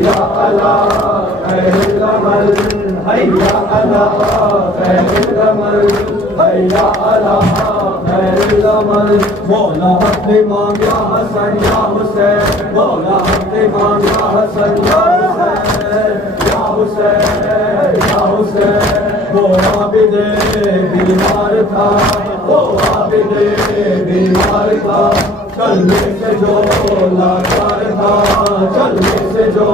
हैया अला खैरुल अमल, हैया अला खैरुल अमल, हैया अला खैरुल अमल। मौला हक इमाम या हसन या हुसैन, मौला हक इमाम या हसन या हुसैन, या हुसैन या हुसैन। वो आबिदे बीमार था, वो आबिदे बीमार था, चलने से जो लाचार था, चलने से जो